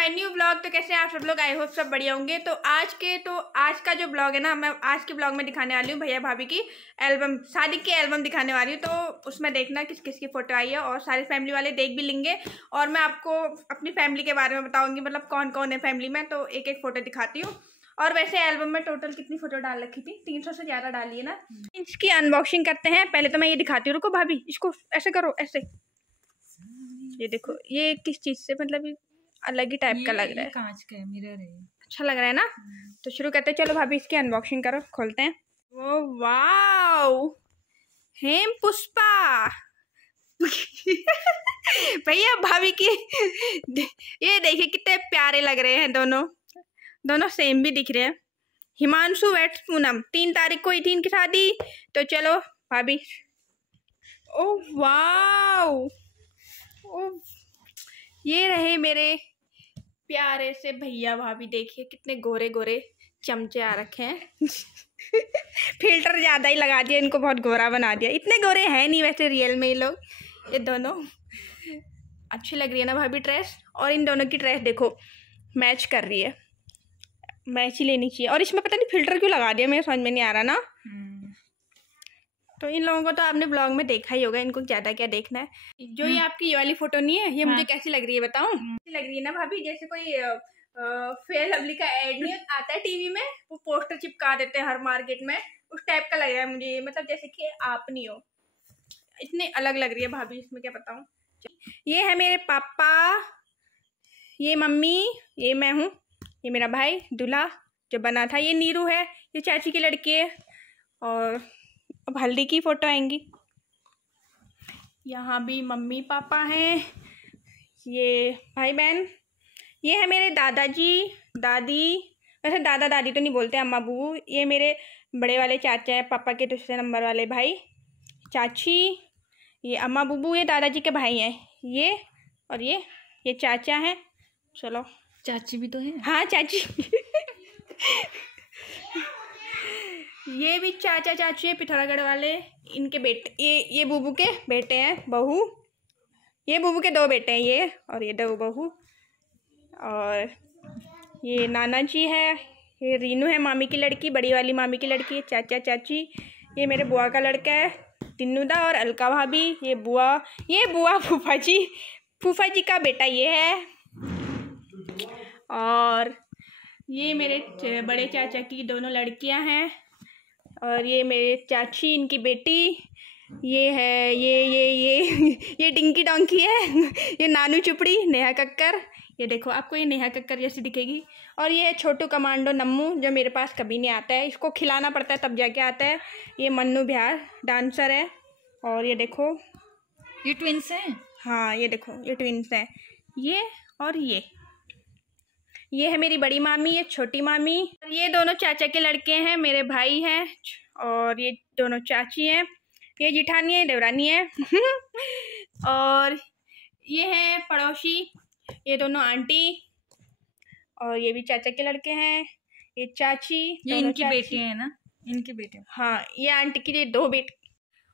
My new blog. तो कैसे हैं आप सब लोग? आई होप सब बढ़िया होंगे। तो आज का जो ब्लॉग है ना, मैं आज के ब्लॉग में दिखाने वाली हूँ भैया भाभी की एल्बम, शादी की एल्बम दिखाने वाली हूँ। तो उसमें देखना किस किस की फोटो आई है और सारे फैमिली वाले देख भी लेंगे और मैं आपको अपनी फैमिली के बारे में बताऊंगी, मतलब कौन कौन है फैमिली में। तो एक एक फोटो दिखाती हूँ। और वैसे एल्बम में टोटल कितनी फोटो डाल रखी थी? 300 से ज़्यादा डाली है ना। इसकी अनबॉक्सिंग करते हैं। पहले तो मैं ये दिखाती हूँ, रुको भाभी, इसको ऐसे करो, ऐसे। ये देखो, ये किस चीज़ से, मतलब अलग ही टाइप का लग रहा है। कांच का है, मिरर है। अच्छा लग रहा है ना। तो शुरू करते हैं। चलो भाभी, इसकी अनबॉक्सिंग करो, खोलते हैं। ओ वाओ, हेम पुष्पा भैया भाभी की ये देखिए कितने प्यारे लग रहे हैं। दोनों सेम भी दिख रहे हैं। हिमांशु वेट्स पूनम, 3 तारीख को ही थी इनकी शादी। तो चलो भाभी। ओ वाओ, ओ ये रहे मेरे प्यारे से भैया भाभी। देखिए कितने गोरे गोरे चमचे आ रखे हैं फिल्टर ज़्यादा ही लगा दिया, इनको बहुत गोरा बना दिया। इतने गोरे हैं नहीं वैसे रियल में ये लोग। ये दोनों अच्छी लग रही है ना भाभी ड्रेस। और इन दोनों की ड्रेस देखो मैच कर रही है, मैच ही लेनी चाहिए। और इसमें पता नहीं फिल्टर क्यों लगा दिया, मेरे समझ में नहीं आ रहा ना। तो इन लोगों को तो आपने ब्लॉग में देखा ही होगा, इनको ज़्यादा क्या देखना है। जो ये आपकी ये वाली फोटो नहीं है, ये मुझे कैसी लग रही है बताऊं? कैसी लग रही है ना भाभी, जैसे कोई फेयर लवली का एड नहीं आता है टीवी में, वो पोस्टर चिपका देते हैं हर मार्केट में, उस टाइप का लग रहा है मुझे। मतलब जैसे कि आप नहीं हो, इतनी अलग लग रही है भाभी, इसमें क्या बताऊं। ये है मेरे पापा, ये मम्मी, ये मैं हूँ, ये मेरा भाई दूल्हा जो बना था, ये नीरू है, ये चाची की लड़की है। और अब हल्दी की फोटो आएंगी। यहाँ भी मम्मी पापा हैं, ये भाई बहन। ये है मेरे दादाजी दादी, वैसे दादा दादी तो नहीं बोलते, अम्मा बूबू। ये मेरे बड़े वाले चाचा हैं, पापा के दूसरे नंबर वाले भाई, चाची। ये अम्मा बूबू, ये दादाजी के भाई हैं ये। और ये चाचा हैं। चलो, चाची भी तो है। हाँ चाची ये भी चाचा चाची है, पिथौरागढ़ वाले। इनके बेटे, ये बूबू के बेटे हैं, बहू। ये बूबू के 2 बेटे हैं, ये और ये 2 बहू। और ये नाना जी है, ये रीनू है, मामी की लड़की, बड़ी वाली मामी की लड़की, चाचा चाची। ये मेरे बुआ का लड़का है तिन्नुदा और अलका भाभी। ये बुआ फूफा जी का बेटा ये है। और ये मेरे बड़े चाचा की दोनों लड़कियां हैं। और ये मेरे चाची, इनकी बेटी। ये है ये डिंकी डोंकी है ये नानू चुपड़ी, नेहा कक्कर। ये देखो, आपको ये नेहा कक्कर जैसी दिखेगी। और ये है छोटू कमांडो नम्मू, जो मेरे पास कभी नहीं आता है, इसको खिलाना पड़ता है तब जाके आता है। ये मन्नू बिहार डांसर है। और ये देखो, ये ट्विंस हैं। हाँ ये देखो, ये ट्विंस हैं। ये और ये है मेरी बड़ी मामी, ये छोटी मामी। ये दोनों चाचा के लड़के हैं, मेरे भाई हैं। और ये दोनों चाची हैं, ये जिठानी है, देवरानी है और ये है पड़ोसी, ये दोनों आंटी। और ये भी चाचा के लड़के हैं, ये चाची। ये इनकी बेटी है ना, इनके बेटे। हाँ, ये आंटी की 2 बेटे।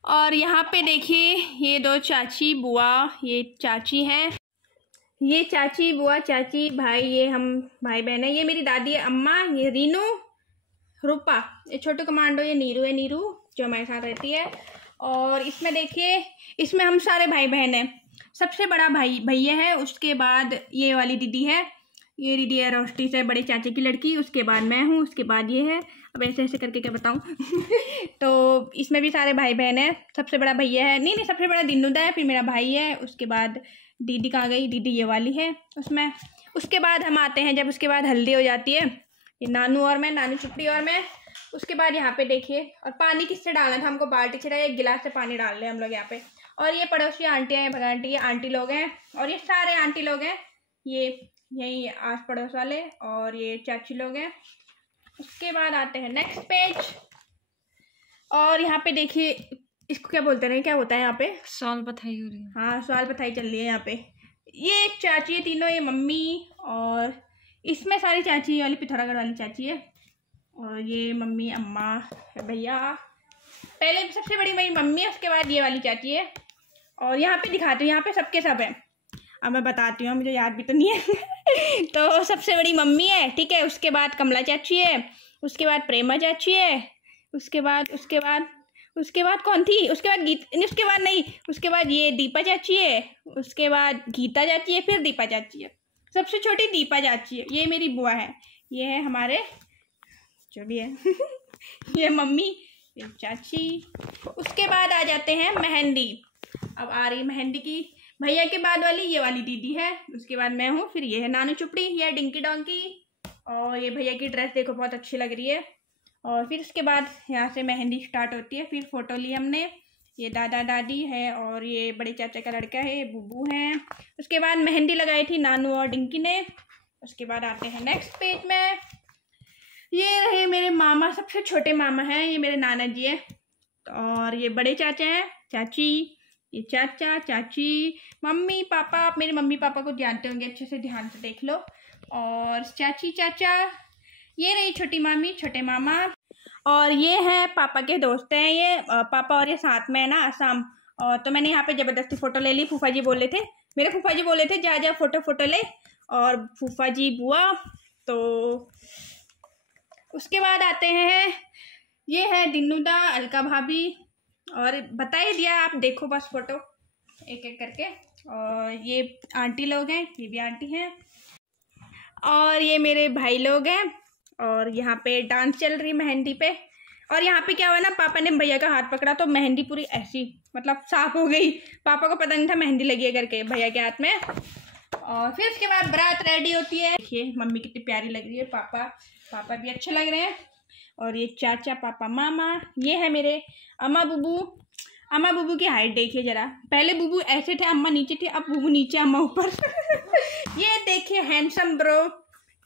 और यहाँ पे देखिए, ये 2 चाची बुआ, ये चाची हैं। ये चाची बुआ चाची भाई, ये हम भाई बहन है। ये मेरी दादी है अम्मा, ये रीनू रूपा, ये छोटू कमांडो, ये नीरू है, नीरू जो हमारे साथ रहती है। और इसमें देखिए, इसमें हम सारे भाई बहन हैं। सबसे बड़ा भैया है, उसके बाद ये वाली दीदी है, ये दीदी है रोस्टी से, बड़े चाचे की लड़की। उसके बाद मैं हूँ, उसके बाद ये है। अब ऐसे ऐसे करके क्या बताऊँ तो इसमें भी सारे भाई बहन हैं। सबसे बड़ा भैया है, नहीं सबसे बड़ा दिन्नुदा है, फिर मेरा भाई है, उसके बाद दीदी कहाँ गई, दीदी ये वाली है उसमें। उसके बाद हम आते हैं, जब उसके बाद हल्दी हो जाती है, ये नानू और मैं, नानू चुपड़ी और मैं। उसके बाद यहाँ पे देखिए, और पानी किससे डालना था हमको, बाल्टी से, एक गिलास से पानी डाल रहे हैं हम लोग यहाँ पे। और ये पड़ोसी आंटियाँ हैं, भगांटी, ये आंटी लोग हैं। और ये सारे आंटी लोग हैं, ये यही आस पड़ोस वाले। और ये चाची लोग हैं। उसके बाद आते हैं नेक्स्ट पेज। और यहाँ पे देखिए, इसको क्या बोलते हैं, क्या होता है यहाँ पे? सवाल बधाई हो रही है। हाँ, सवाल बधाई चल रही है यहाँ पे। ये चाची तीनों, ये मम्मी। और इसमें सारी चाची वाली पिथौरागढ़ वाली चाची है। और ये मम्मी, अम्मा, भैया। पहले सबसे बड़ी मेरी मम्मी है, उसके बाद ये वाली चाची है। और यहाँ पे दिखाती हूँ, यहाँ पे सबके सब हैं। अब मैं बताती हूँ, मुझे याद भी तो नहीं है। तो सबसे बड़ी मम्मी है, ठीक है, उसके बाद कमला चाची है, उसके बाद प्रेमा चाची है, उसके बाद कौन थी, उसके बाद उसके बाद नहीं, उसके बाद ये दीपा चाची है, उसके बाद गीता चाची है, फिर दीपा चाची है, सबसे छोटी दीपा चाची है। ये मेरी बुआ है, ये है हमारे जो भी है ये मम्मी, ये चाची। उसके बाद आ जाते हैं मेहंदी। अब आ रही मेहंदी की भैया के बाद वाली, ये वाली दीदी है, उसके बाद मैं हूँ, फिर ये है नानू चुपड़ी, ये है डिंकी डोंकी, और ये भैया की ड्रेस देखो बहुत अच्छी लग रही है। और फिर उसके बाद यहाँ से मेहंदी स्टार्ट होती है। फिर फोटो ली हमने, ये दादा दादी है और ये बड़े चाचा का लड़का है, बुबू हैं। उसके बाद मेहंदी लगाई थी नानू और डिंकी ने। उसके बाद आते हैं नेक्स्ट पेज में, ये रहे मेरे मामा, सबसे छोटे मामा हैं, ये मेरे नाना जी है, और ये बड़े चाचा हैं, चाची, ये चाचा चाची, मम्मी पापा, आप मेरे मम्मी पापा को जानते होंगे, अच्छे से ध्यान से देख लो, और चाची चाचा, ये रही छोटी मामी, छोटे मामा, और ये है पापा के दोस्त हैं, ये पापा और ये साथ में है ना असम। और तो मैंने यहाँ पे ज़बरदस्ती फ़ोटो ले ली, फूफा जी बोले थे, मेरे फूफा जी बोले थे जा फ़ोटो ले, और फूफा जी बुआ। तो उसके बाद आते हैं, ये है दिनुदा, अलका भाभी, और बता ही दिया, आप देखो बस फोटो एक एक करके। और ये आंटी लोग हैं, ये भी आंटी हैं, और ये मेरे भाई लोग हैं, और यहाँ पे डांस चल रही मेहंदी पे। और यहाँ पे क्या हुआ ना, पापा ने भैया का हाथ पकड़ा तो मेहंदी पूरी ऐसी मतलब साफ हो गई, पापा को पता नहीं था मेहंदी लगी है करके भैया के हाथ में। और फिर उसके बाद बारात रेडी होती है, देखिए मम्मी कितनी प्यारी लग रही है, पापा भी अच्छे लग रहे हैं, और ये चाचा पापा मामा, ये है मेरे अम्मा बुबू की हाइट देखिए जरा, पहले बुबू ऐसे थे, अम्मा नीचे थी, अब बुबू नीचे अम्मा ऊपर ये देखिए हैंडसम ब्रो,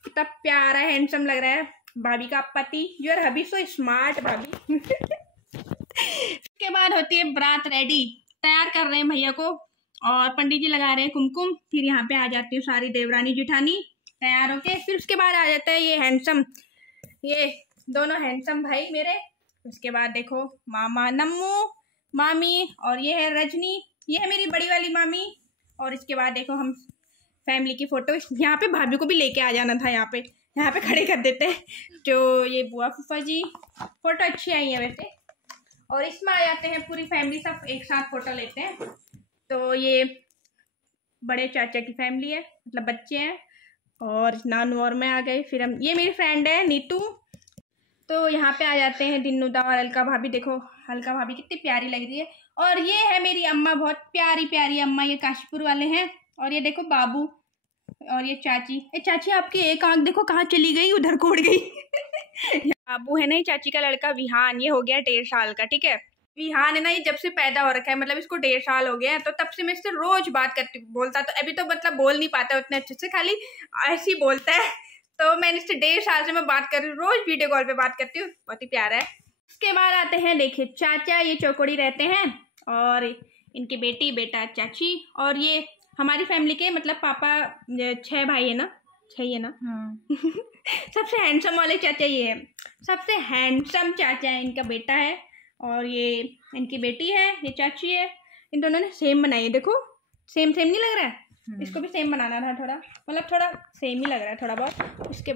कितना प्यारा हैंडसम लग रहा है, भाभी का पति, you are hubby so smart भाभी उसके बाद होती है बारात रेडी, तैयार कर रहे हैं भैया को, और पंडित जी लगा रहे हैं कुमकुम। फिर यहाँ पे आ जाती हूँ सारी देवरानी जेठानी तैयार होके। फिर उसके बाद आ जाता है ये हैंडसम, ये दोनों हैंडसम भाई मेरे। उसके बाद देखो मामा नम्मू, मामी, और ये है रजनी, ये है मेरी बड़ी वाली मामी। और इसके बाद देखो हम फैमिली की फ़ोटो, यहाँ पे भाभी को भी लेके आ जाना था, यहाँ पे खड़े कर देते हैं, जो ये बुआ फूफा जी, फ़ोटो अच्छी आई है वैसे। और इसमें आ जाते हैं पूरी फैमिली, सब एक साथ फ़ोटो लेते हैं। तो ये बड़े चाचा की फैमिली है, मतलब बच्चे हैं, और नानू और मैं आ गए। फिर हम, ये मेरी फ्रेंड है नीतू। तो यहाँ पे आ जाते हैं दिनुदा और अलका भाभी, देखो अलका भाभी कितनी प्यारी लग रही है। और ये है मेरी अम्मा, बहुत प्यारी प्यारी अम्मा, ये काशीपुर वाले हैं। और ये देखो बाबू, और ये चाची आपकी एक आंख देखो कहाँ चली गई, उधर को उड़ गई बाबू है ना, ये चाची का लड़का विहान, ये हो गया 1.5 साल का, ठीक है। विहान है ना, ये जब से पैदा हो रखा है, मतलब इसको 1.5 साल हो गया है, तो तब से मैं इससे रोज बात करती, बोलता तो अभी तो मतलब बोल नहीं पाता उतने अच्छे से, खाली ऐसे ही बोलता है। तो मैंने इससे 1.5 साल से मैं बात कर रही हूँ, रोज वीडियो कॉल पे बात करती हूँ, बहुत ही प्यारा है। उसके बाद आते हैं, देखिए चाचा, ये चौकोड़ी रहते हैं, और इनकी बेटी बेटा चाची। और ये हमारी फैमिली के मतलब पापा 6 भाई है ना, 6 ही है ना सबसे हैंडसम वाले चाचा ये है, सबसे हैंडसम चाचा है, इनका बेटा है, और ये इनकी बेटी है, ये चाची है। इन दोनों ने सेम बनाई है, देखो सेम नहीं लग रहा है, इसको भी सेम बनाना था थोड़ा, मतलब थोड़ा सेम ही लग रहा है थोड़ा बहुत। उसके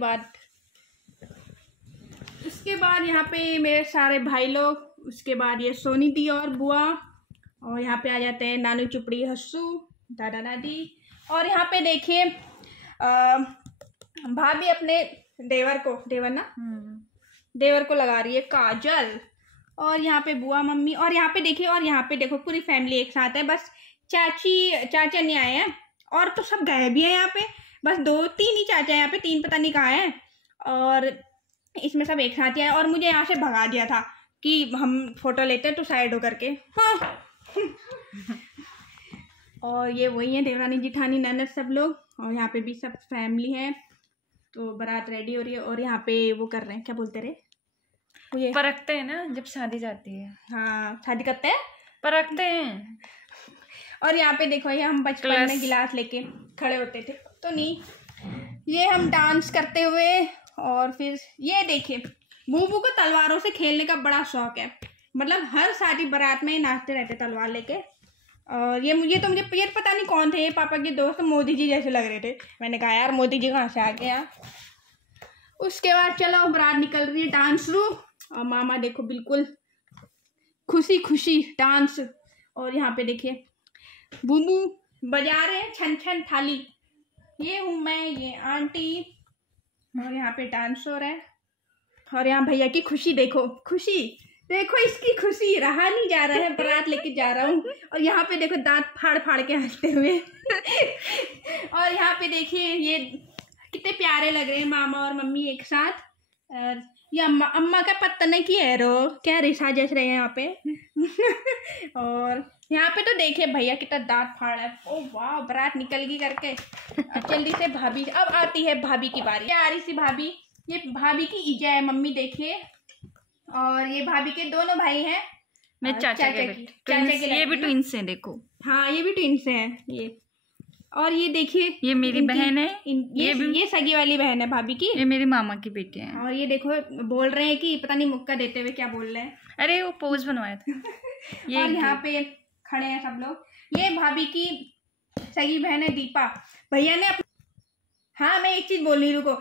बाद यहाँ पे मेरे सारे भाई लोग, उसके बाद ये सोनी दी और बुआ, और यहाँ पे आ जाते हैं नानू चुपड़ी हस्सू, दादा दादी। और यहाँ पे देखिए भाभी अपने देवर को लगा रही है काजल। और यहाँ पे बुआ मम्मी, और यहाँ पे देखिए, और यहाँ पे देखो पूरी फैमिली एक साथ है, बस चाचा नहीं आए हैं, और तो सब गए भी हैं यहाँ पे, बस 2-3 ही चाचा हैं यहाँ पे, 3 पता नहीं कहाँ हैं। और इसमें सब एक साथ ही आए, और मुझे यहाँ से भगा दिया था कि हम फोटो लेते हैं तो साइड हो करके, हाँ और ये वही है देवरानी जिठानी ननद सब लोग, और यहाँ पे भी सब फैमिली है। तो बारात रेडी हो रही है, और यहाँ पे वो कर रहे हैं, क्या बोलते रहे, ये परखते हैं ना जब शादी जाती है, हाँ शादी करते हैं, परखते हैं। और यहाँ पे देखो, ये हम बचपन में गिलास लेके खड़े होते थे, तो नहीं, ये हम डांस करते हुए। और फिर ये देखिए बूबू को तलवारों से खेलने का बड़ा शौक है, मतलब हर शादी बारात में नाचते रहते तलवार लेके। और मुझे पता नहीं कौन थे, पापा के दोस्त मोदी जी जैसे लग रहे थे। मैंने कहा यार मोदी जी कहाँ से आ गया। उसके बाद चलो बारात निकल रही है, डांस शुरू। और मामा देखो बिल्कुल खुशी खुशी डांस। और यहाँ पे देखिए बूमू बजा रहे हैं, छन छन थाली। ये हूँ मैं, ये आंटी। और यहाँ पे डांस हो रहा है। और यहाँ भैया की खुशी देखो, खुशी देखो, इसकी खुशी रहा नहीं जा रहा है। बारात लेके जा रहा हूँ और यहाँ पे देखो दांत फाड़ फाड़ के हंसते हुए। और यहाँ पे देखिए ये कितने प्यारे लग रहे हैं मामा और मम्मी एक साथ। और ये अम्मा का पत्ता नहीं की है रो, क्या रिसा जैसे रहे हैं यहाँ पे। और यहाँ पे तो देखिए भैया कितना दांत फाड़ है। ओ वाह, बारात निकल गई करके। अब जल्दी से भाभी, अब आती है भाभी की बारी। प्यारी सी भाभी, ये भाभी की ईजा है मम्मी देखिए। और ये भाभी के दोनों भाई हैं, मैं चाचा के ये भी ट्विंस हैं देखो। हाँ ये भी ट्विंस हैं ये। और ये देखिए ये मेरी बहन है, ये सगी वाली बहन है भाभी की। ये मेरी मामा की बेटी है। और ये देखो बोल रहे हैं कि पता नहीं मुक्का देते हुए क्या बोल रहे हैं। अरे वो पोज बनवाया था। ये और यहाँ पे खड़े हैं सब लोग। ये भाभी की सगी बहन है दीपा। भैया ने हाँ मैं एक चीज बोल रही, रुको।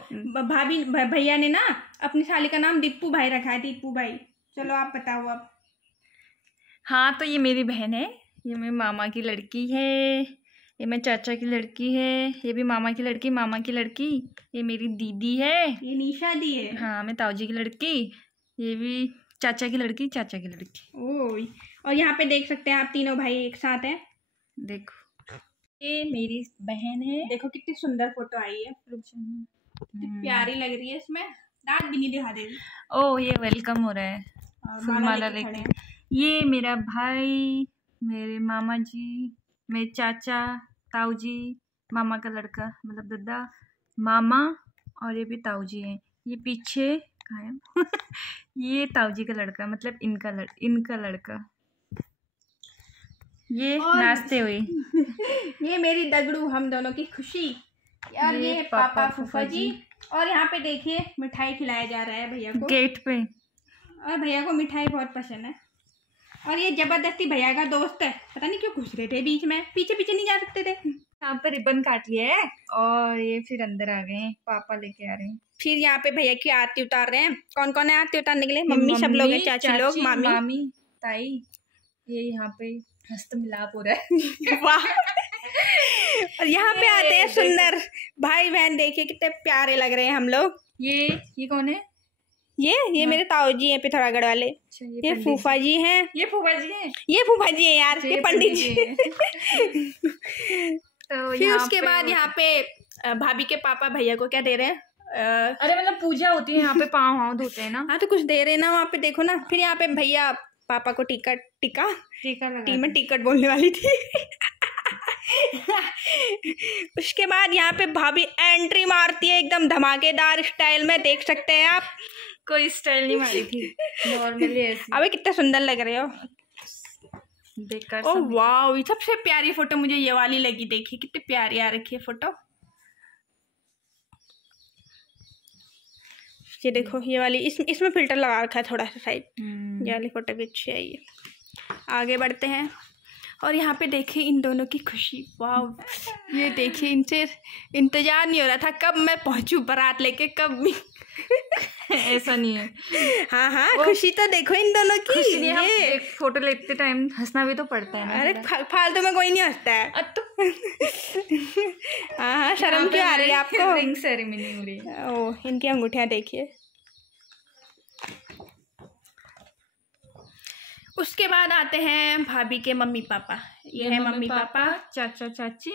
भैया ने ना अपनी साली का नाम दीपू भाई रखा है, दीपू भाई। चलो आप बताओ अब। हाँ तो ये मेरी बहन है, ये मेरी मामा की लड़की है, ये मेरे चाचा की लड़की है, ये भी मामा की लड़की, मामा की लड़की, ये मेरी दीदी है, ये निशा दी है। हाँ मैं ताऊजी की लड़की, ये भी चाचा की लड़की, चाचा की लड़की। ओह, और यहाँ पे देख सकते हैं आप तीनों भाई एक साथ हैं। देखो ये मेरी बहन है। देखो कितनी सुंदर फोटो आई है, कितनी प्यारी लग रही है। इसमें दांत भी नहीं दिखा दे रही। ओह ये वेलकम हो रहा है, माला लेके। ये मेरा भाई, मेरे मामा जी, मेरे चाचा, ताऊ जी, मामा का लड़का मतलब दादा, मामा, और ये भी ताऊ जी है। ये पीछे कहाँ है? ये ताऊ जी का लड़का मतलब इनका लड़का। ये नाचते हुए। ये मेरी दगड़ू, हम दोनों की खुशी। और ये पापा फूफा जी। और यहाँ पे देखिए मिठाई खिलाया जा रहा है भैया को गेट पे। और भैया को मिठाई बहुत पसंद है। और ये जबरदस्ती भैया का दोस्त है, पता नहीं क्यों घुस रहे थे बीच में, पीछे पीछे नहीं जा सकते थे। यहाँ पर रिबन काट लिया है और ये फिर अंदर आ गए हैं, पापा लेके आ रहे हैं। फिर यहाँ पे भैया की आरती उतार रहे हैं। कौन कौन है आरती उतारने के लिए? मम्मी सब लोग हैं, चाची लोग, मामी, ताई। ये यहाँ पे हस्त मिलाप हो रहा है। वाह। और यहाँ पे आते हैं सुंदर भाई बहन, देखिए कितने प्यारे लग रहे हैं हम लोग। ये कौन है? ये मेरे ताऊ जी हैं पिथौरागढ़ वाले। ये फूफा जी हैं। ये फूफा जी हैं। ये फूफा जी हैं यार, ये पंडित जी। तो फिर उसके बाद यहाँ पे भाभी के पापा भैया को क्या दे रहे हैं? अरे मतलब पूजा होती है यहाँ पे, पाँव वाँव धोते हैं ना। हाँ तो कुछ दे रहे हैं ना वहाँ पे, देखो ना। फिर यहाँ पे भैया पापा को टीका में टिकट बोलने वाली थी। उसके बाद यहाँ पे भाभी एंट्री मारती है एकदम धमाकेदार स्टाइल में, देख सकते हैं आप। कोई स्टाइल नहीं मारी थी, नॉर्मली ऐसे। अबे कितने सुंदर लग रहे हो देखकर। ओह वाह, सबसे प्यारी फोटो मुझे ये वाली लगी। देखिए कितनी प्यारी आ रखी है फोटो। ये देखो ये वाली, इसमें फिल्टर लगा रखा है थोड़ा सा साइड। ये वाली फोटो भी अच्छी है। ये आगे बढ़ते हैं और यहाँ पे देखिए इन दोनों की खुशी। वाह, ये देखिए इनसे इंतजार नहीं हो रहा था कब मैं पहुँचूँ बारात लेके, कब। ऐसा नहीं है। हाँ खुशी तो देखो इन दोनों की। खुशी नहीं, हम एक फोटो लेते टाइम हंसना भी तो पड़ता है ना। अरे फालतू में कोई नहीं हंसता है। हाँ शर्म क्यों आ रही है आपको? रिंग सेरेमनी हो रही है। ओह, इनकी अंगूठियाँ देखिए। उसके बाद आते हैं भाभी के मम्मी पापा। ये है मम्मी पापा, चाचा चाची,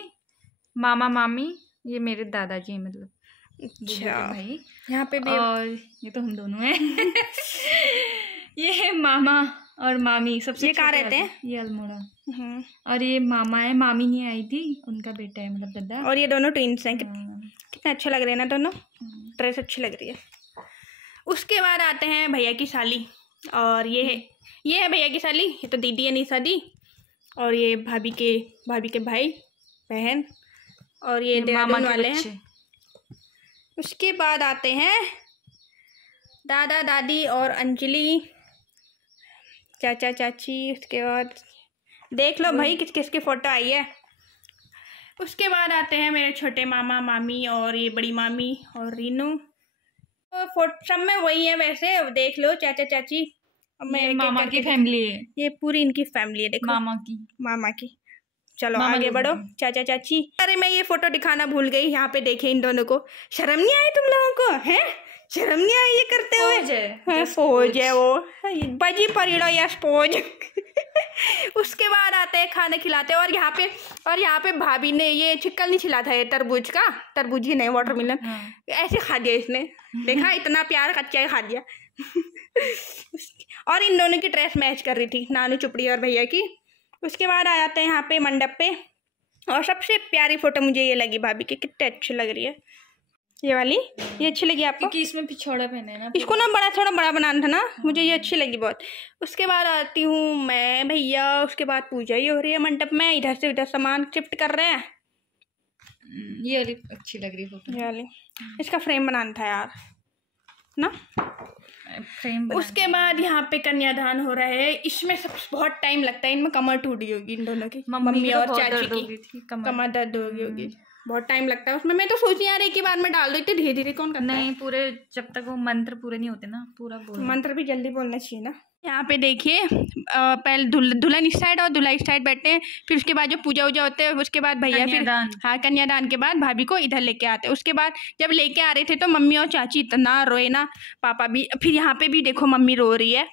मामा मामी, ये मेरे दादाजी हैं मतलब। अच्छा भाई यहाँ पे भी, और ये तो हम दोनों हैं। ये है मामा और मामी। सबसे ये कहाँ रहते हैं? ये अल्मोड़ा। और ये मामा है, मामी नहीं आई थी, उनका बेटा है मतलब दादा। और ये दोनों ट्विंस हैं। कितने अच्छे लग रहे हैं ना दोनों, ड्रेस अच्छी लग रही है। उसके बाद आते हैं भैया की साली। और ये है भैया की साली, ये तो दीदी है निशा दी। और ये भाभी के भाई बहन, और ये देहरादून वाले हैं। उसके बाद आते हैं दादा दादी और अंजलि, चाचा चाची। उसके बाद देख लो भाई किस किस की फ़ोटो आई है। उसके बाद आते हैं मेरे छोटे मामा मामी और ये बड़ी मामी और रीनू। तो फोटो सब में वही है वैसे, देख लो चाचा चाची। ये मामा की फैमिली है, ये पूरी इनकी फैमिली है, देखो मामा की। चलो आगे बढ़ो चाचा चाची। अरे मैं ये फोटो दिखाना भूल गई, यहाँ पे देखे इन दोनों को। शर्म नहीं आई तुम लोगों को? हैं शर्म नहीं आई ये करते हुए? फौज है वो, बजी परीड़ो या फौज। उसके बाद आते हैं खाने खिलाते हैं। और यहाँ पे भाभी ने ये चिकन नहीं खिला था, ये तरबूज ही नहीं, वाटरमेलन ऐसे खा दिया इसने। देखा इतना प्यार कच्चा ही खा दिया। और इन दोनों की ड्रेस मैच कर रही थी, नानू चुपड़ी और भैया की। उसके बाद आ जाते हैं यहाँ पे मंडप पे। और सबसे प्यारी फोटो मुझे ये लगी भाभी की, कितनी अच्छी लग रही है ये वाली। ये अच्छी लगी आपको? क्योंकि इसमें पिछौड़ा पहना है ना, इसको ना थोड़ा बड़ा बनाना था ना, मुझे ये अच्छी लगी बहुत। उसके बाद आती हूँ मैं, भैया। उसके बाद पूजा ही हो रही है मंडप में, इधर से उधर सामान शिफ्ट कर रहे हैं। ये वाली अच्छी लग रही है फोटो, ये वाली। इसका फ्रेम बनाना था यार ना, फ्रेम। उसके बाद यहाँ पे कन्यादान हो रहा है। इसमें सब बहुत टाइम लगता है, इनमें कमर टूटी होगी इन दोनों की, मम्मी और चाची की कमर दर्द होगी, बहुत टाइम लगता है उसमें। मैं तो सोच यार एक ही बार में डाल देती, धीरे धीरे कौन करता है? नहीं, पूरे जब तक वो मंत्र पूरे नहीं होते ना, पूरा बोल। मंत्र भी जल्दी बोलना चाहिए ना। यहाँ पे देखिए पहले दुल्हन इस साइड और दूल्हा इस साइड बैठते हैं। फिर उसके बाद जो पूजा वूजा होते हैं उसके बाद भैया फिर हाँ कन्यादान के बाद भाभी को इधर लेके आते हैं। उसके बाद जब लेके आ रहे थे तो मम्मी और चाची इतना रोए ना, पापा भी। फिर यहाँ पे भी देखो मम्मी रो रही है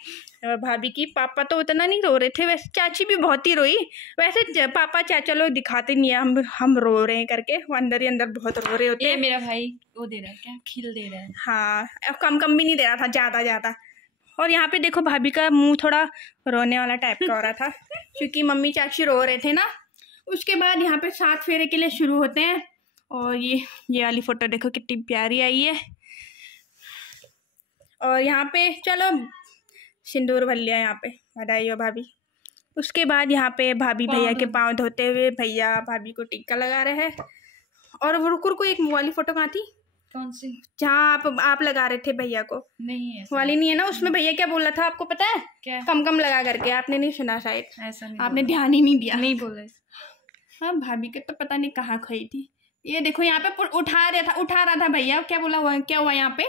भाभी की, पापा तो उतना नहीं रो रहे थे, वैसे चाची भी बहुत ही रोई। वैसे पापा चाचा लोग दिखाते नहीं है हम रो रहे हैं करके, वो अंदर ही अंदर बहुत रो रहे होते हैं। मेरा भाई वो दे रहा है क्या, खिल दे रहा है। हाँ कम भी नहीं दे रहा था, ज़्यादा। और यहाँ पे देखो भाभी का मुंह थोड़ा रोने वाला टाइप का हो रहा था क्योंकि मम्मी चाची रो रहे थे ना। उसके बाद यहाँ पे 7 फेरे के लिए शुरू होते हैं। और ये वाली फोटो देखो कितनी प्यारी आई है। और यहाँ पे चलो सिंदूर भर लिया, यहाँ पे बधाई हो भाभी। उसके बाद यहाँ पे भाभी भैया के पाँव धोते हुए भैया भाभी को टीका लगा रहे हैं। और वो रुको एक वाली फोटो कहाँ थी? कौन सी? जहाँ आप लगा रहे थे भैया को। नहीं है वाली नहीं है ना, उसमें भैया क्या बोल रहा था आपको पता है? क्या? कम लगा करके। आपने नहीं सुना शायद, ऐसा नहीं, आपने ध्यान ही नहीं दिया। नहीं बोला। हाँ भाभी के तो पता नहीं कहाँ खोई थी। ये देखो यहाँ पे उठा रहा था भैया। क्या बोला हुआ, क्या हुआ यहाँ पे?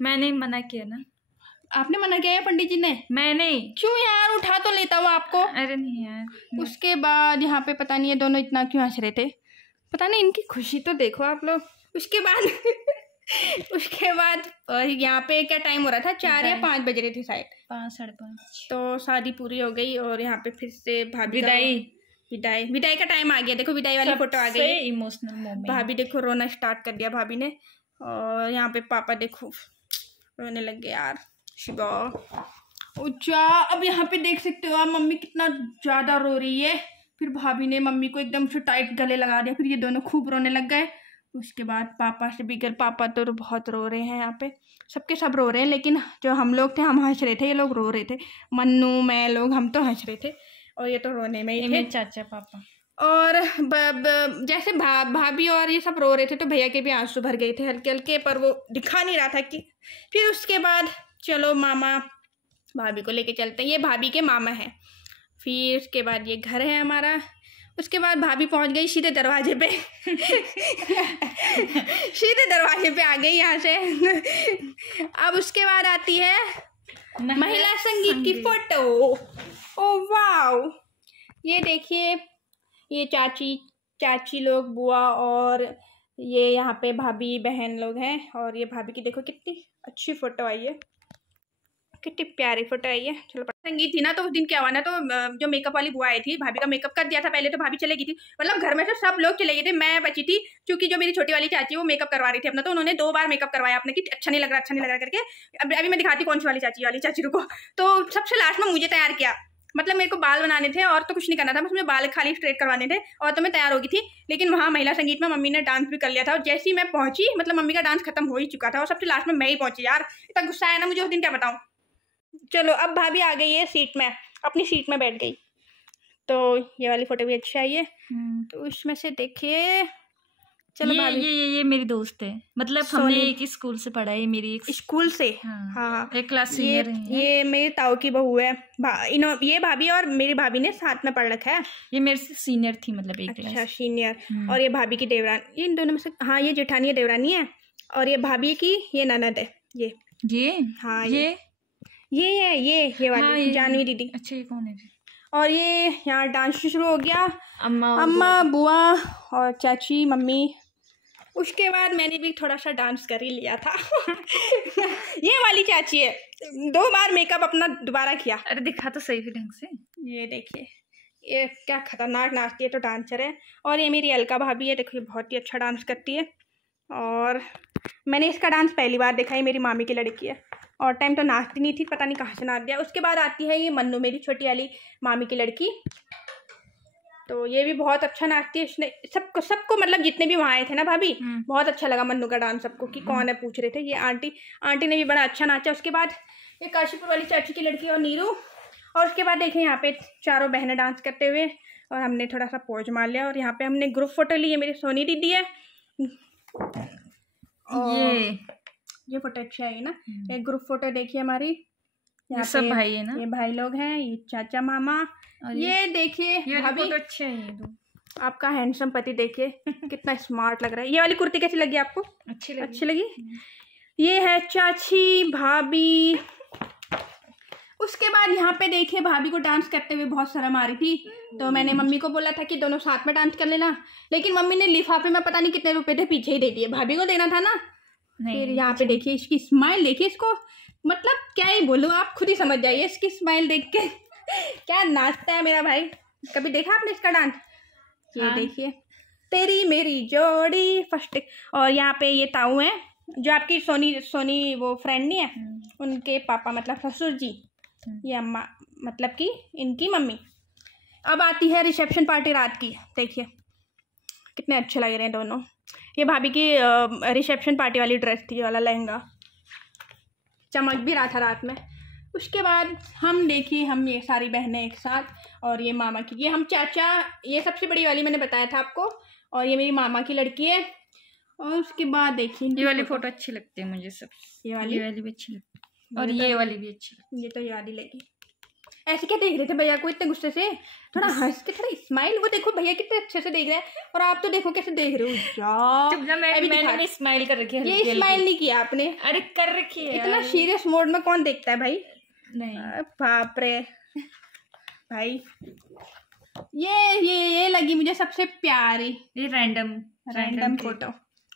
मैंने मना किया ना। आपने मना किया है पंडित जी ने? मैंने। क्यों यार, उठा तो लेता हूँ आपको। अरे नहीं यार। उसके बाद यहाँ पे पता नहीं ये दोनों इतना क्यों हंस रहे थे, पता नहीं, इनकी खुशी तो देखो आप लोग। उसके बाद और यहाँ पे क्या टाइम हो रहा था? 4 या 5 बज रहे थे शायद, 5 साढ़े 5। तो शादी पूरी हो गई और यहाँ पे फिर से भाभी विदाई का टाइम आ गया। देखो विदाई वाली फोटो आ गई, इमोशनल मोमेंट। भाभी देखो रोना स्टार्ट कर दिया भाभी ने। और यहाँ पे पापा देखो रोने लग गए यार, शिवा। अच्छा अब यहाँ पे देख सकते हो आप मम्मी कितना ज्यादा रो रही है। फिर भाभी ने मम्मी को एकदम से टाइट गले लगा दिया, फिर ये दोनों खूब रोने लग गए। उसके बाद पापा से बिगड़, पापा तो बहुत रो रहे हैं, यहाँ पे सबके सब रो रहे हैं। लेकिन जो हम लोग थे हम हंस रहे थे, ये लोग रो रहे थे। मन्नू मैं लोग हम तो हंस रहे थे और ये तो रोने में ही थे, चाचा पापा। और जैसे भाभी और ये सब रो रहे थे तो भैया के भी आंसू भर गए थे हल्के हल्के, पर वो दिखा नहीं रहा था कि। फिर उसके बाद चलो मामा भाभी को लेके चलते हैं, ये भाभी के मामा हैं। फिर उसके बाद ये घर है हमारा। उसके बाद भाभी पहुंच गई सीधे दरवाजे पे सीधे दरवाजे पे आ गई यहाँ से। अब उसके बाद आती है महिला संगीत की फोटो। ओ वाव, ये देखिए ये चाची लोग, बुआ, और ये यहाँ पे भाभी बहन लोग हैं। और ये भाभी की देखो कितनी अच्छी फोटो आई है, कितनी प्यारी फोटो आई है। चलो संगीत थी ना, तो उस दिन क्या हुआ ना, तो जो मेकअप वाली बुआ आई थी, भाभी का मेकअप कर दिया था पहले, तो भाभी चले गई थी, मतलब घर में से सब लोग चले गए थे, मैं बची थी। क्योंकि जो मेरी छोटी वाली चाची वो मेकअप करवा रही थी अपना, तो उन्होंने 2 बार मेकअप करवाया अपने कि अच्छा नहीं लग रहा करके। अभी मैं दिखाती कौन सी वाली चाची रुको। तो सबसे लास्ट में मुझे तैयार किया, मतलब मेरे को बाल बनाने थे और तो कुछ नहीं करना था, बस मुझे बाल खाली स्ट्रेट करवाने थे और तो मैं तैयार हो गई थी। लेकिन वहाँ महिला संगीत में मम्मी ने डांस भी कर लिया था, और जैसे ही मैं पहुंची, मतलब मम्मी का डांस खत्म हो ही चुका था और सबसे लास्ट में मैं ही पहुंची। यार इतना गुस्सा आया ना मुझे उस दिन, क्या बताऊं। चलो अब भाभी आ गई है सीट में, अपनी सीट में बैठ गई। तो ये वाली फोटो भी अच्छी आई है। तो उसमें से देखिए चलो ये ये मेरी दोस्त है, मतलब हमने एक ही स्कूल से पढ़ा है, मेरी एक स्कूल से। हाँ, एक क्लास सीनियर है। ये मेरी ताऊ की बहू है। ये भाभी और मेरी भाभी ने साथ में पढ़ रखा है। ये मेरे से सीनियर थी, मतलब एक क्लास। अच्छा, सीनियर। और ये भाभी की देवरानी, ये इन दोनों में से, हाँ ये जेठानी है, देवरानी है। और ये भाभी की ये ननद है। ये हाँ ये वाली जानवी दीदी। अच्छा, ये कौन है? और ये यहाँ डांस शुरू हो गया, अम्मा बुआ और चाची मम्मी। उसके बाद मैंने भी थोड़ा सा डांस कर ही लिया था। ये वाली चाची है, 2 बार मेकअप अपना दोबारा किया। अरे दिखा तो सही फिर ढंग से। ये देखिए, ये क्या खतरनाक नाचती है, तो डांसर है। और ये मेरी अलका भाभी है, देखो ये बहुत ही अच्छा डांस करती है। और मैंने इसका डांस पहली बार देखा, ये मेरी मामी की लड़की है। और टाइम तो नाचती नहीं थी, पता नहीं कहाँ से नाच दिया। उसके बाद आती है ये मन्नू, मेरी छोटी वाली मामी की लड़की। तो ये भी बहुत अच्छा नाचती है। इसने सबको मतलब जितने भी वहाँ आए थे ना भाभी, बहुत अच्छा लगा मन्नू का डांस सबको, कि कौन है पूछ रहे थे। ये आंटी ने भी बड़ा अच्छा नाचा। उसके बाद ये काशीपुर वाली चाची की लड़की और नीरू। और उसके बाद देखें यहाँ पे चारों बहनें डांस करते हुए, और हमने थोड़ा सा पोज मार लिया। और यहाँ पे हमने ग्रुप फोटो ली, ये मेरी सोनी दीदी है। ये फोटो अच्छा है ना, एक ग्रुप फोटो देखिए हमारी। ये सब भाई है ना, ये भाई लोग हैं, ये चाचा मामा। और ये देखिए भाभी, फोटो अच्छे हैं ये दो। आपका हैंडसम पति देखिए कितना स्मार्ट लग रहा है। ये वाली कुर्ती कैसी लगी आपको? अच्छी लगी। ये है चाची भाभी। उसके बाद यहाँ पे देखिए भाभी को डांस करते हुए बहुत शर्म आ रही थी, तो मैंने मम्मी को बोला था कि दोनों साथ में डांस कर लेना, लेकिन मम्मी ने लिफाफे में पता नहीं कितने रुपए थे पीछे ही दे दिए, भाभी को देना था ना। फिर यहाँ पे देखिए इसकी स्माइल, देखिए इसको, मतलब क्या ही बोलूँ, आप खुद ही समझ जाइए इसकी स्माइल देख के। क्या नाचता है मेरा भाई। कभी देखा आपने इसका डांस? ये देखिए, तेरी मेरी जोड़ी फर्स्ट। और यहाँ पे ये ताऊ हैं, जो आपकी सोनी वो फ्रेंड नहीं है, उनके पापा मतलब ससुर जी। ये अम्मा मतलब कि इनकी मम्मी। अब आती है रिसेप्शन पार्टी रात की, देखिए कितने अच्छे लग रहे हैं दोनों। ये भाभी की रिसेप्शन पार्टी वाली ड्रेस थी, ये वाला लहंगा चमक भी रहा था रात में। उसके बाद हम देखिए, हम ये सारी बहनें एक साथ, और ये मामा की, ये हम चाचा, ये सबसे बड़ी वाली मैंने बताया था आपको, और ये मेरी मामा की लड़की है। और उसके बाद देखिए ये वाली फोटो अच्छी लगती है मुझे सब। ये वाली भी अच्छी लगती है, और ये वाली भी अच्छी लगती है। ये तो ये वाली लगी। ऐसे क्या देख रहे थे भैया को इतने गुस्से से? थोड़ा हंस के, थोड़ा स्माइल। वो देखो भैया कितने अच्छे से देख रहे हैं, और आप तो देखो कैसे देख रहे हो। मैंने स्माइल कर रखी है। ये स्माइल नहीं किया आपने? अरे कर रखी है। इतना सीरियस मोड में कौन देखता है भाई? नहीं, बाप रे भाई। ये लगी मुझे सबसे प्यारी, ये रैंडम फोटो।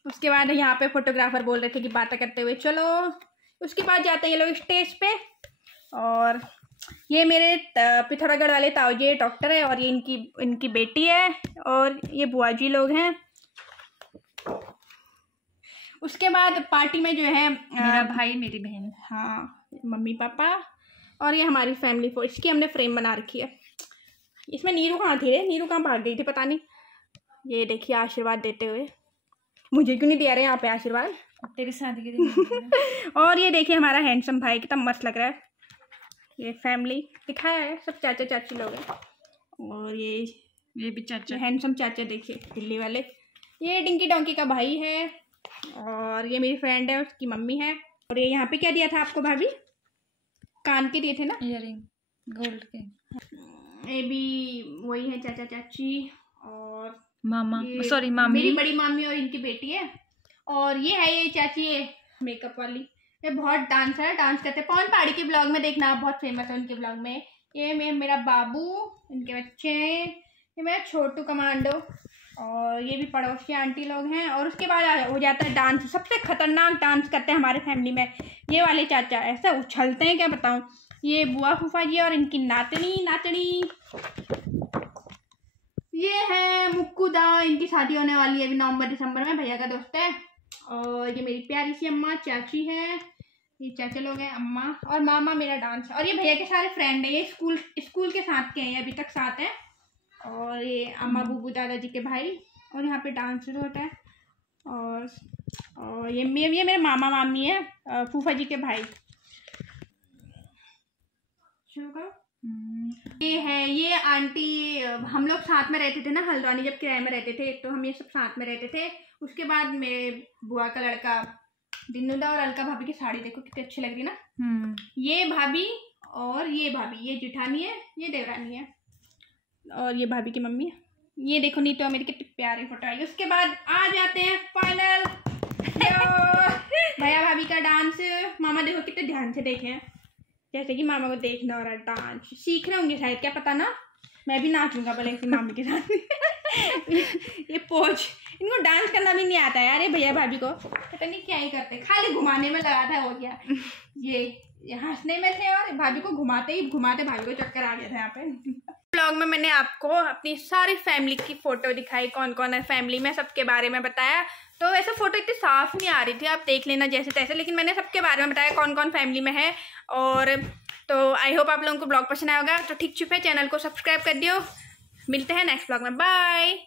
उसके बाद यहाँ पे फोटोग्राफर बोल रहे थे कि बातें करते हुए चलो। उसके बाद जाते हैं ये लोग स्टेज पे। और ये मेरे पिथौरागढ़ वाले ताऊजी डॉक्टर है, और ये इनकी बेटी है, और ये बुआ जी लोग हैं। उसके बाद पार्टी में जो है मेरा भाई मेरी बहन, हाँ मम्मी पापा, और ये हमारी फैमिली फोटो। इसकी हमने फ्रेम बना रखी है। इसमें नीरू कहाँ थी रे? नीरू कहाँ भाग गई थी पता नहीं। ये देखिए आशीर्वाद देते हुए, मुझे क्यों नहीं दिया रहे यहाँ पे आशीर्वाद? तेरी शादी के दिन। और ये देखिए हमारा हैंडसम भाई, कितना मस्त लग रहा है। ये फैमिली दिखाया है, सब चाचा चाची लोग हैं। और ये भी चाचा, हैंडसम चाचा देखिए दिल्ली वाले। ये डिंकी डोंकी का भाई है, और ये मेरी फ्रेंड है, उसकी मम्मी है। और ये यहाँ पे क्या दिया था आपको भाभी? कान के दिए थे ना, ईयरिंग गोल्ड के। ये भी वही है चाचा चाची, और मामा, मामी, मेरी बड़ी मामी और इनकी बेटी है। और ये है ये चाची, ये मेकअप वाली, ये बहुत डांस करते हैं। पवन पहाड़ी के ब्लॉग में देखना, बहुत फेमस है उनके ब्लॉग में। ये मेरा बाबू, इनके बच्चे हैं, ये मेरा छोटू कमांडो, और ये भी पड़ोसी आंटी लोग हैं। और उसके बाद हो जाता है डांस। सबसे खतरनाक डांस करते हैं हमारे फैमिली में ये वाले चाचा, ऐसे उछलते हैं क्या बताऊं। ये बुआ फूफा जी और इनकी नातनी। ये है मुक्कुदा, इनकी शादी होने वाली है अभी नवंबर दिसंबर में, भैया का दोस्त है। और ये मेरी प्यारी सी अम्मा चाची है, ये चाचा लोग हैं, अम्मा और मामा मेरा डांस। और ये भैया के सारे फ्रेंड है, ये स्कूल के साथ के हैं, अभी तक साथ हैं। और ये अम्मा बुबू दादाजी के भाई। और यहाँ पे डांस शुरू होता है। और ये मेरे मामा मामी है, फूफा जी के भाई। शुरू करो। ये आंटी, हम लोग साथ में रहते थे ना हल्द्वानी, जब किराए में रहते थे, तो हम ये सब साथ में रहते थे। उसके बाद मेरे बुआ का लड़का दिनुदा और अलका भाभी की साड़ी देखो कितनी अच्छी लग रही है ना। ये भाभी और ये भाभी, ये जेठानी है, ये देवरानी है और ये भाभी की मम्मी है। ये देखो नीतू और मेरी कितनी प्यारी फोटो आई। उसके बाद आ जाते हैं फाइनल भैया भाभी का डांस। मामा देखो कितने ध्यान से देखे हैं, जैसे कि मामा को देखना और डांस सीख रहे होंगे शायद, क्या पता ना। मैं भी नाचूंगा भले ऐसे मामी के साथ ये पोज, इनको डांस करना भी नहीं आता यार। ये भैया भाभी को पता नहीं क्या ही करते, खाली घुमाने में लगा था। हो गया ये हंसने में थे और भाभी को घुमाते भाभी को चक्कर आ गया था यहाँ पे। ब्लॉग में मैंने आपको अपनी सारी फैमिली की फ़ोटो दिखाई, कौन कौन है फैमिली में, सबके बारे में बताया। तो वैसे फ़ोटो इतनी साफ नहीं आ रही थी, आप देख लेना जैसे तैसे, लेकिन मैंने सबके बारे में बताया कौन कौन फैमिली में है। और तो आई होप आप लोगों को ब्लॉग पसंद आया होगा। तो ठीक चुप है, चैनल को सब्सक्राइब कर दियो। मिलते हैं नेक्स्ट ब्लॉग में, बाय।